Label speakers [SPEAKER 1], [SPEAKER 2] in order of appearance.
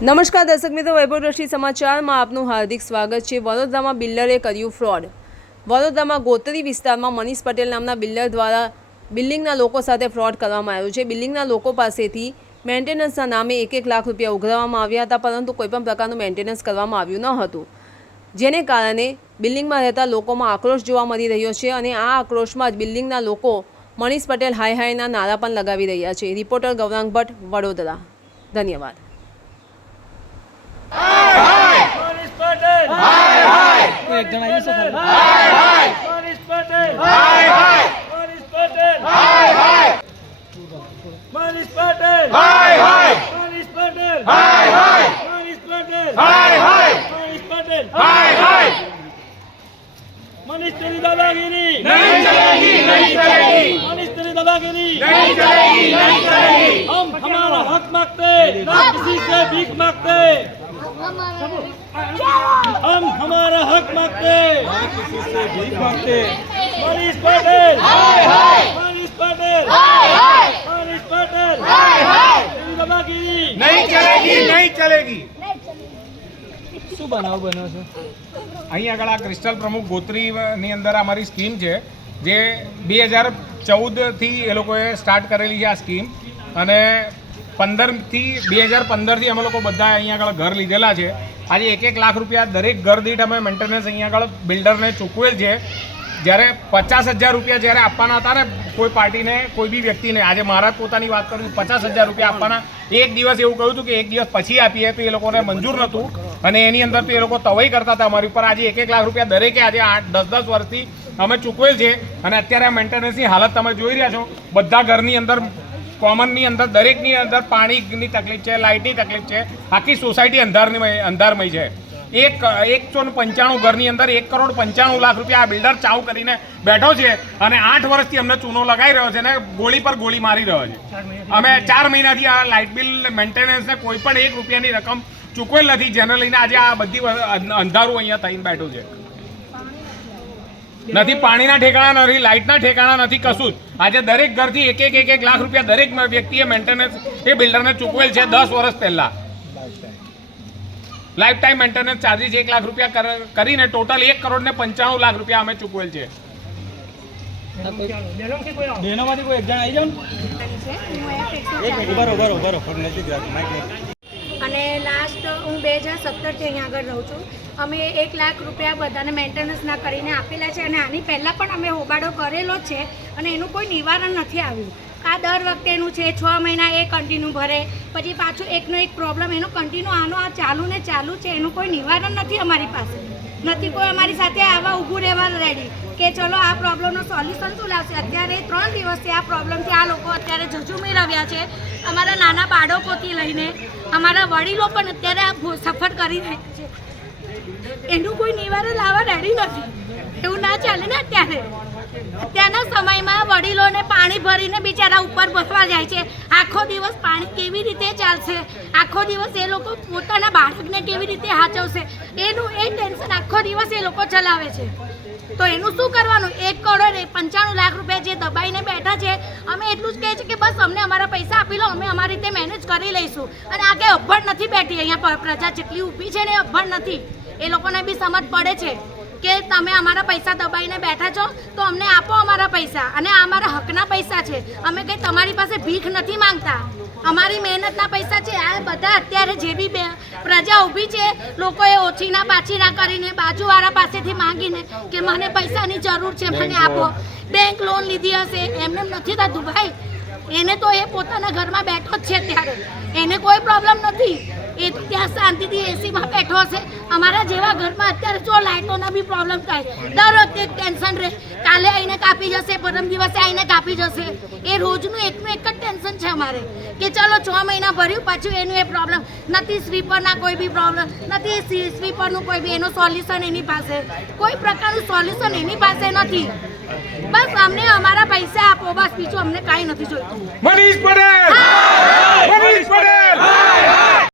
[SPEAKER 1] નમસ્કાર દર્શક મિત્રો, વૈભવ સમાચારમાં આપનું હાર્દિક સ્વાગત છે. વડોદરામાં બિલ્ડરે કર્યું ફ્રોડ. વડોદરામાં ગોત્રી વિસ્તારમાં મનીષ પટેલ નામના બિલ્ડર દ્વારા બિલ્ડિંગના લોકો સાથે ફ્રોડ કરવામાં આવ્યો છે. બિલ્ડિંગના લોકો પાસેથી મેન્ટેનન્સના નામે એક એક લાખ રૂપિયા ઉઘરાવવામાં આવ્યા હતા, પરંતુ કોઈપણ પ્રકારનું મેન્ટેનન્સ કરવામાં આવ્યું ન હતું. જેને કારણે બિલ્ડિંગમાં રહેતા લોકોમાં આક્રોશ જોવા મળી રહ્યો છે અને આ આક્રોશમાં જ બિલ્ડિંગના લોકો મનીષ પટેલ હાય હાયના નારા પણ લગાવી રહ્યા છે. રિપોર્ટર ગૌરાંગ ભટ્ટ, વડોદરા. ધન્યવાદ
[SPEAKER 2] મનીષ પટેલ હાય હાય એક જણા આવી શકે હાય હાય મનીષ પટેલ હાય હાય મનીષ પટેલ હાય હાય મનીષ પટેલ હાય હાય મનીષ પટેલ હાય હાય મનીષ પટેલ હાય હાય મનીષ પટેલ હાય હાય मनीष तेरी दादागिरी नहीं चलेगी नहीं चलेगी मनीष तेरी दादागिरी नहीं चलेगी नहीं चलेगी हम हमारा हक मांगते ना किसी से भीख मांगते हम हमारा हक मांगते किसी से भीख मांगते मनीष पटेल हाय हाय मनीष पटेल हाय हाय मनीष पटेल हाय हाय तेरी दादागिरी
[SPEAKER 3] નહીં ચલેગી નહીં ચલેગી
[SPEAKER 2] શું બનાવ બન્યો છે
[SPEAKER 3] અહીં આગળ આ ક્રિસ્ટલ પ્રમુખ ગોત્રીની અંદર અમારી સ્કીમ છે જે બે હજાર ચૌદથી એ લોકોએ સ્ટાર્ટ કરેલી છે આ સ્કીમ અને પંદરથી બે હજાર પંદરથી અમે લોકો બધા અહીંયા આગળ ઘર લીધેલા છે આજે એક એક લાખ રૂપિયા દરેક ઘર દીઠ અમે મેન્ટેનન્સ અહીંયા આગળ બિલ્ડરને ચૂકવેલ છે. જ્યારે પચાસ હજાર રૂપિયા જ્યારે આપવાના હતા ને, કોઈ પાર્ટીને, કોઈ બી વ્યક્તિને, આજે મારા પોતાની વાત કરું, પચાસ હજાર રૂપિયા આપવાના. એક દિવસ એવું કહ્યું હતું કે એક દિવસ પછી આપીએ તો એ લોકોને મંજૂર નહોતું અને એની અંદર તો એ લોકો તવાઈ કરતા હતા અમારી ઉપર. આજે એક એક લાખ રૂપિયા દરેકે આજે આઠ, દસ દસ વર્ષથી અમે ચૂકવેલ છે અને અત્યારે આ મેન્ટેનન્સની હાલત તમે જોઈ રહ્યા છો. બધા ઘરની અંદર કોમનની અંદર દરેકની અંદર પાણીની તકલીફ છે લાઇટની તકલીફ છે આખી સોસાયટી અંધારની અંધારમય છે. એક એકસો પંચાણું ઘરની અંદર એક કરોડ પંચાણું લાખ રૂપિયા આ બિલ્ડર ચાવ કરીને બેઠો છે અને આઠ વર્ષથી અમને ચૂનો લગાવી રહ્યો છે અને ગોળી પર ગોળી મારી રહ્યો છે. અમે ચાર મહિનાથી આ લાઇટ બિલ મેન્ટેનન્સને કોઈ પણ એક રૂપિયાની રકમ ચૂકવેલ નથી જેને લઈને આજે આ બધી અંધારું અહીંયા થઈને બેઠું છે. નથી પાણીના ઠેકાણા નથી લાઇટના ઠેકાણા નથી કશું જ. આજે દરેક ઘરથી એક એક એક એક લાખ રૂપિયા દરેક વ્યક્તિએ મેન્ટેનન્સ એ બિલ્ડરને ચૂકવેલ છે દસ વર્ષ પહેલાં. લાઈફ ટાઈમ મેન્ટેનન્સ ચાર્જીસ એક લાખ રૂપિયા કરીને ટોટલ એક કરોડ ને પંચાણું લાખ રૂપિયા અમે ચૂકવેલ છે.
[SPEAKER 2] બહેનોમાંથી કોઈ એક જણા આવી
[SPEAKER 4] અને લાસ્ટ હું બે હજાર સત્તરથી અહીંયા આગળ રહું છું. અમે એક લાખ રૂપિયા બધાને મેન્ટેનન્સના કરીને આપેલા છે અને આની પહેલાં પણ અમે હોબાળો કરેલો છે અને એનું કોઈ નિવારણ નથી આવ્યું. આ દર વખતેનું છે, છ મહિના એ કન્ટિન્યુ ભરે, પછી પાછું એકનો એક પ્રોબ્લેમ એનો કન્ટિન્યુ આનો આ ચાલુ ને ચાલુ છે, એનું કોઈ નિવારણ નથી અમારી પાસે. નથી કોઈ અમારી સાથે આવા ઊભું રહેવા રેડી કે ચલો આ પ્રોબ્લેમનું સોલ્યુશન શું લાવશે? અત્યારે ત્રણ દિવસથી આ પ્રોબ્લેમથી આ લોકો અત્યારે ઝઝુમી રહ્યા છે. અમારા નાના બાળકોથી લઈને અમારા વડીલો પણ અત્યારે આ સફર કરી રહ્યા છે. એનું કોઈ નિવારણ લાવવા રેડી નથી. એવું ના ચાલે ને અત્યારે. અત્યારના સમયમાં વડીલોને પાણી ભરીને બિચારા ઉપર બસવા જાય છે. આખો દિવસ પાણી કેવી રીતે ચાલશે? આખો દિવસ એ લોકો પોતાના બાળકને કેવી રીતે હાચવશે? એનું એ ટેન્શન આખો દિવસ એ લોકો ચલાવે છે. તો એનું શું કરવાનું? એક કરોડ પંચાણું લાખ રૂપિયા જે દબાઈને બેઠા છે, અમે એટલું જ કહે છે કે બસ અમને અમારા પૈસા આપી લો, અમે અમારી રીતે મેનેજ કરી લઈશું. અને આ કે અભણ નથી બેઠી અહીંયા પ્રજા જેટલી ઊભી છે ને અભણ નથી. એ લોકોને બી સમજ પડે છે કે તમે અમારા પૈસા દબાઈને બેઠા છો તો અમને આપો અમારા પૈસા અને આ અમારા હકના પૈસા છે. અમે કંઈ તમારી પાસે ભીખ નથી માંગતા. અમારી મહેનતના પૈસા છે. આ બધા અત્યારે જે બી પ્રજા ઊભી છે લોકોએ ઓછીના પાછીના કરીને બાજુવાળા પાસેથી માંગીને કે મને પૈસાની જરૂર છે મને આપો. બેંક લોન લીધી હશે. એમને એમ નથી થતું. ભાઈ એને તો એ પોતાના ઘરમાં બેઠો જ છે ત્યારે એને કોઈ પ્રોબ્લેમ નથી. એ તો ત્યાં શાંતિથી એસીમાં બેઠો હશે અમારા જેવા ઘરમાં અત્યારે જો લાઇટોના બી પ્રોબ્લેમ થાય દર વખતે એક ટેન્શન રહે કાલે આવીને કાપી જશે પરમ દિવસે આવીને કાપી જશે એ રોજનું એકનું એક જ ટેન્શન છે અમારે કે ચલો છ મહિના ભર્યું પાછું એનું એ પ્રોબ્લેમ નથી સ્વીપરના કોઈ બી પ્રોબ્લેમ નથી સ્વીપરનું કોઈ બી એનું સોલ્યુશન એની પાસે. કોઈ પ્રકારનું સોલ્યુશન એની પાસે નથી. બસ અમને અમારા પૈસા આપો. બસ બીજું અમને કાંઈ નથી જોઈતું.
[SPEAKER 3] મનીષ પટેલ! મનીષ પટેલ!